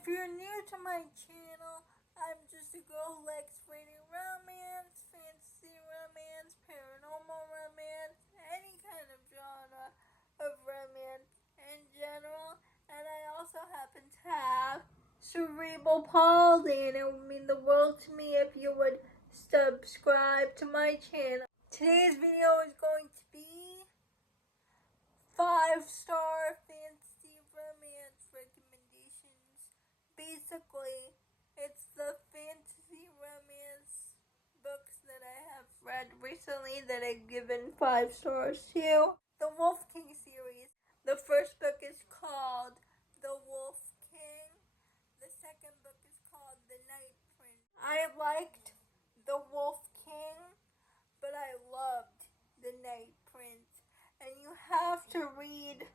If you're new to my channel, I'm just a girl who likes reading romance, fantasy romance, paranormal romance, any kind of genre of romance in general. And I also happen to have cerebral palsy, and it would mean the world to me if you would subscribe to my channel. Today's video is going to be 5-star fantasy romance recommendations. Basically, it's the fantasy romance books that I have read recently that I've given 5 stars to. The Wolf King series. The first book is called The Wolf King. The second book is called The Night Prince. I liked The Wolf King, but I loved The Night Prince. And you have to read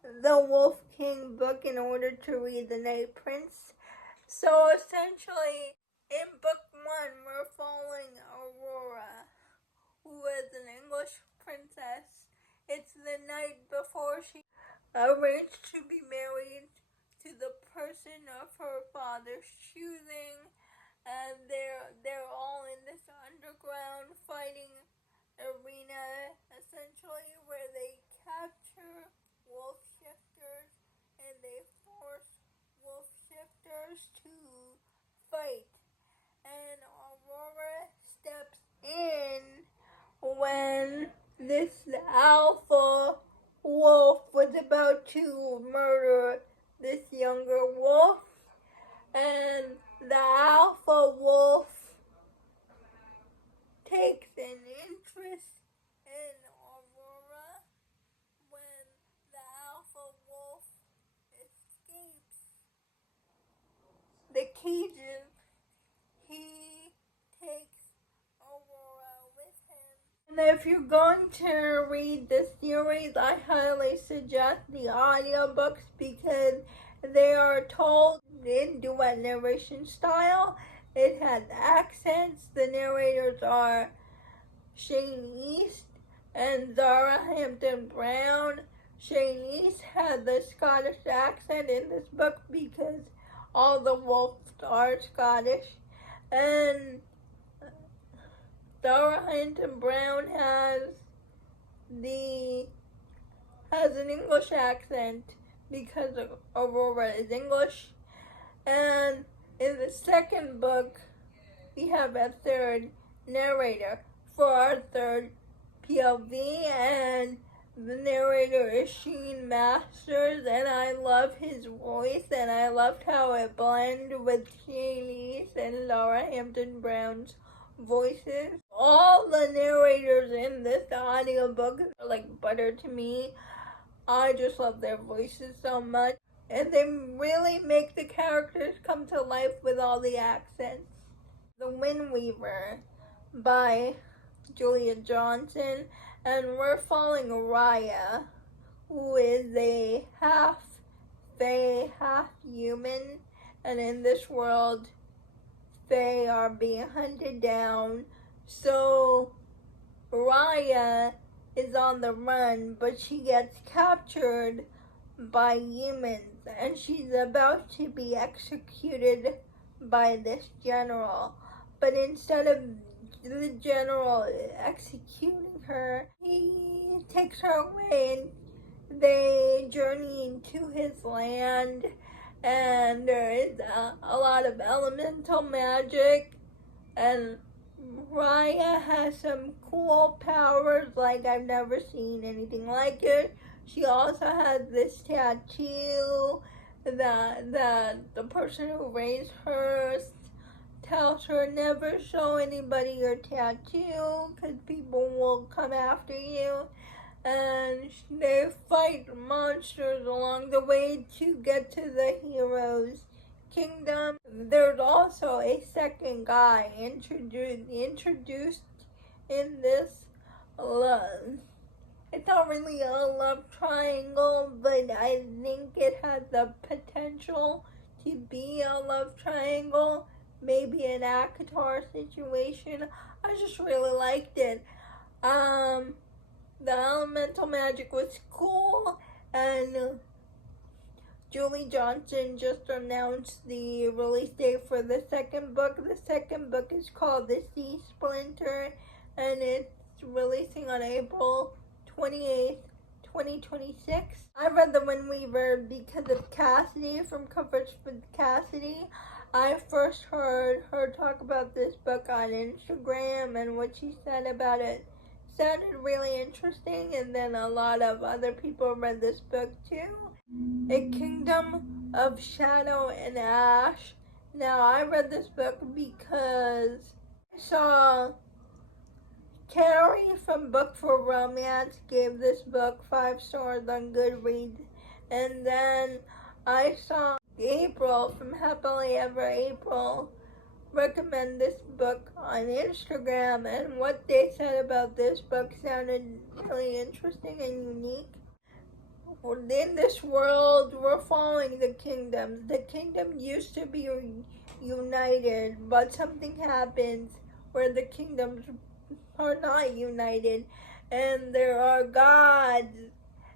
the Wolf King book in order to read The Night Prince. So essentially, in book 1, we're following Aurora, who is an English princess. It's the night before she arranged to be married to the person of her father's choosing, and they're all in this underground fighting arena, essentially, where they capture wolf shifters and they force wolf shifters to fight. And Aurora steps in when this alpha wolf was about to murder this younger wolf, and the alpha wolf takes an interest in Aurora. When the alpha wolf escapes the cages, he takes Aurora with him. And if you're going to read this series, I highly suggest the audiobooks because they are told in duet narration style. It has accents. The narrators are Shane East and Zara Hampton Brown. Shane East had the Scottish accent in this book because all the wolves are Scottish. And Zara Hampton Brown has an English accent because Aurora is English. And in the second book, we have a third narrator for our third POV, and the narrator is Sheen Masters, and I love his voice, and I loved how it blended with Shane East and Laura Hampton Brown's voices. All the narrators in this audiobook are like butter to me. I just love their voices so much. And they really make the characters come to life with all the accents. The Wind Weaver by Julia Johnson. And we're following Raya, who is a half-fae, half-human. And in this world, fae are being hunted down. So Raya is on the run, but she gets captured by humans, and she's about to be executed by this general. But instead of the general executing her, he takes her away, and they journey into his land, and there is a lot of elemental magic, and Raya has some cool powers like I've never seen anything like it. She also has this tattoo that the person who raised her tells her never show anybody your tattoo because people will come after you. And they fight monsters along the way to get to the hero's kingdom. There's also a second guy introduced in this love. It's not really a love triangle, but I think it has the potential to be a love triangle, maybe an ACOTAR situation. I just really liked it. The elemental magic was cool, and Julie Johnson just announced the release date for the second book. The second book is called The Sea Splinter, and it's releasing on April 28th, 2026. I read The Wind Weaver because of Cassidy from Coverage with Cassidy. I first heard her talk about this book on Instagram, and what she said about it sounded really interesting, and then a lot of other people read this book too. A Kingdom of Shadow and Ash. Now, I read this book because I saw Carrie from Book for Romance gave this book 5 stars on Goodreads, and then I saw April from Happily Ever April recommend this book on Instagram, and what they said about this book sounded really interesting and unique. In this world, we're following the kingdoms. The kingdom used to be united, but something happens where the kingdoms are not united, and there are gods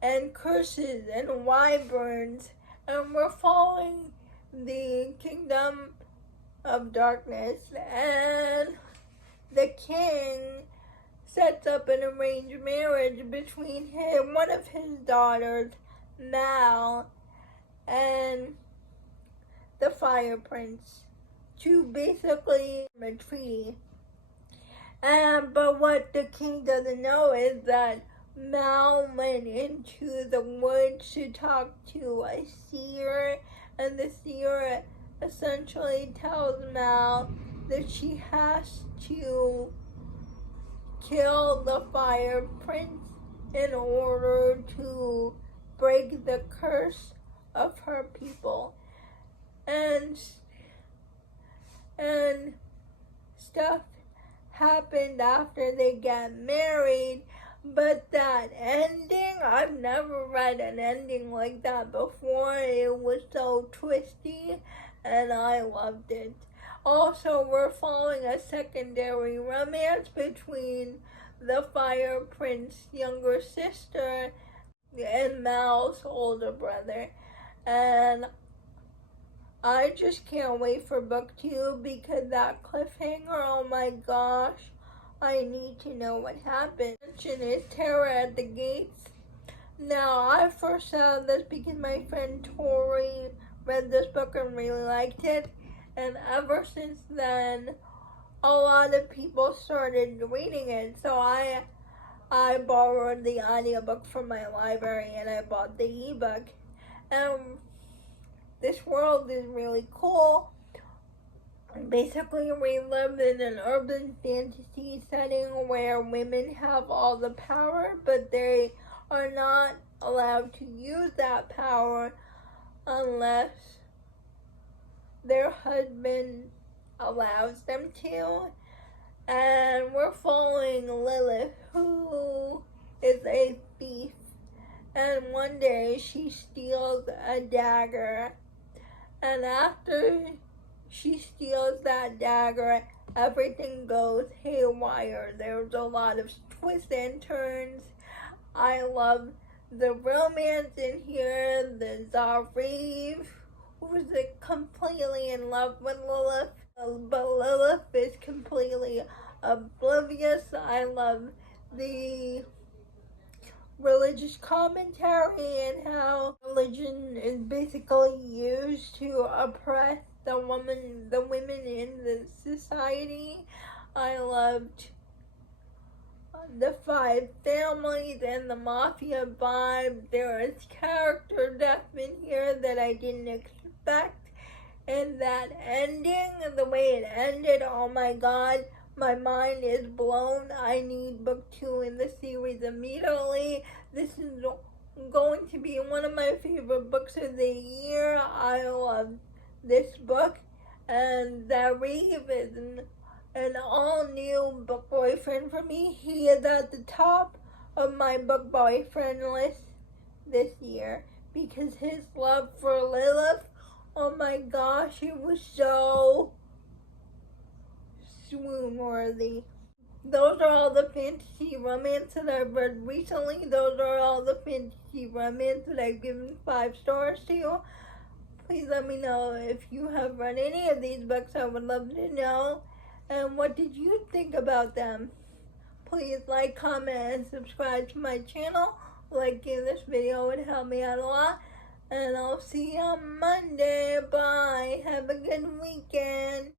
and curses and wyverns, and we're following the kingdom of darkness, and the king sets up an arranged marriage between one of his daughters, Mal, and the Fire Prince, to basically a treaty. But what the king doesn't know is that Mal went into the woods to talk to a seer, and the seer essentially tells Mal that she has to kill the Fire Prince in order to break the curse of her people. And stuff happened after they got married, but that ending, I've never read an ending like that before. It was so twisty, and I loved it. Also, we're following a secondary romance between the Fire Prince's younger sister and Mal's older brother, and I just can't wait for book 2 because that cliffhanger, oh my gosh, I need to know what happened. Mention is Terror at the Gates. Now, I first saw this because my friend Tori read this book and really liked it, and ever since then, a lot of people started reading it. So I borrowed the audiobook from my library, and I bought the ebook. This world is really cool. Basically, we live in an urban fantasy setting where women have all the power, but they are not allowed to use that power unless their husband allows them to. And we're following Lilith, who is a thief, and one day she steals a dagger, and after she steals that dagger, everything goes haywire. There's a lot of twists and turns. I love the romance in here. The Zarif, who's completely in love with Lilith, but Lilith is completely oblivious. I love the religious commentary and how religion is basically used to oppress the women in the society. I loved the 5 families and the mafia vibe. There is character depth in here that I didn't expect, and that ending, the way it ended, oh my god, my mind is blown. I need book 2 in the series immediately. This is going to be one of my favorite books of the year. I love this book, and Zarif is an all-new book boyfriend for me. He is at the top of my book boyfriend list this year because his love for Lilith, oh my gosh, it was so swoon-worthy. those are all the fantasy romance that I've read recently. Those are all the fantasy romance that I've given 5 stars to. Please let me know if you have read any of these books. I would love to know. And what did you think about them? Please like, comment, and subscribe to my channel. Liking this video would help me out a lot. And I'll see you on Monday. Bye. Have a good weekend.